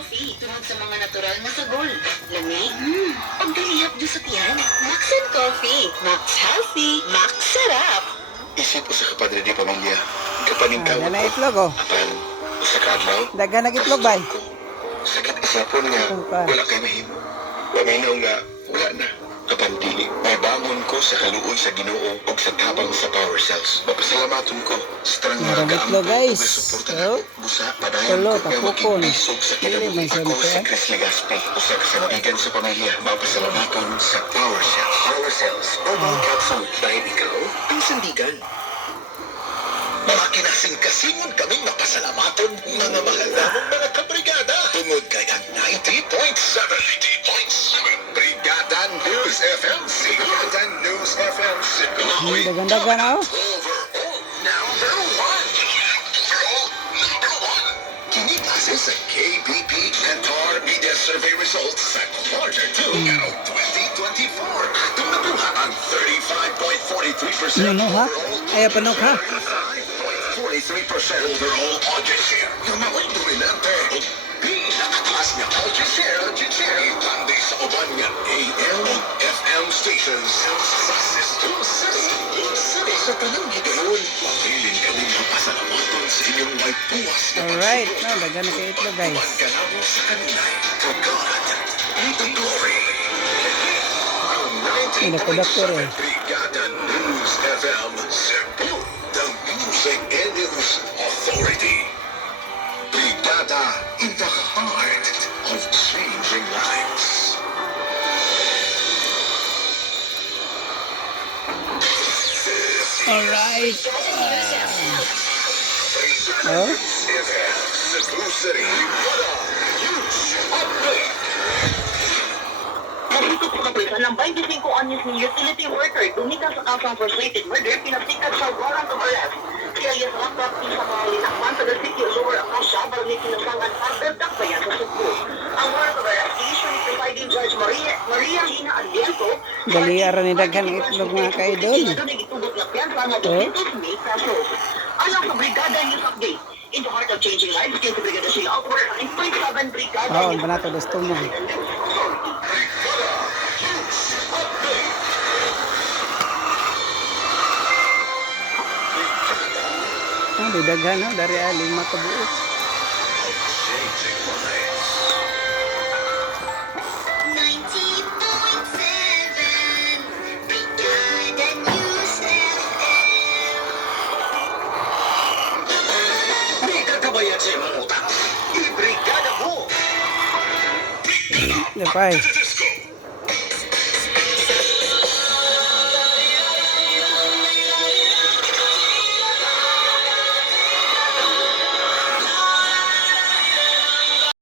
Coffee tungod sa mga natural nga sagol. Lamig, pagdaliyap dyan sa tiyan. Max and Coffee. Max Healthy. Max Sarap. Isip ko sa kapadre di pamilya. Kapaningkaw Yan na itlog oh. Apan, sa kadlaw. Dagan na itlog bay. Sakit isapon nga. Wala kay mahimo. Paminaw nga, wala na. Kapan dili, may bangon ko sa kaluoy sa Ginoo o sa tabang sa power cells. Mapasalamaton ko sa trang Meron mga itlog, guys. suporta Oh. na busa, padayon Tulo, ko nga tapukon. makipisog sa Dili man kinabuhi siya ako nito, sa eh. Chris Legaspi o sa kasanagigan sa pamilya. Mapasalamaton sa power cells. Power cells, herbal capsule. Dahil ikaw, ang sandigan. Mga kinasing-kasingon kaming mapasalamaton mga mahal namong mga kabrigada. Tungod kay ang 90.7 Brigada News FM Brigada News FM Sikoy. Dagan-dagan oh. Overall number one. Number one. Kini kasi sa KBP Qatar Media Survey results sa quarter 2 araw 2024. Atong nakuha ang 35.43% Ano ha? Ay panok ha. 43% overall audience share. Namaway dominante. Pinakataas niya audience share. Tandi sa uban niya AM o FM stations. Sa tanang higayon, pabilin kami mapasalamaton sa inyong may puwas na Alright, no, dagan na kay itlog guys. pagkanamo sa kanila. To God, the glory. Ang Pinapodoktor, eh. 90.7 Brigada News FM Cebu, the Music and News Authority. Brigada in the heart of changing lives. Alright. Oh. Cebu City. News Update. Narito sa kapitan ng 25 anyos ni utility worker dumikan sa kasang frustrated murder pinasikat sa warrant of arrest. Kaya yes ang practice sa mga linakpan sa City of Lower Acacia para may kinasangan Albert Takbayan sa Cebu. Ang warrant of arrest issue ni Presiding Judge Maria Hina Aliento. Daliaran ni dagan ang itlog mga kaidol. Alang sa Brigada News Update. In the heart of changing lives, kaya sa Brigada Sheila Outward, 9.7 Brigada Oh, News banato dos tumong. Oh, di daghan no, dari 5 ka buok. Brigada kabayan sa mga utang. Ibrigada mo! Lepay.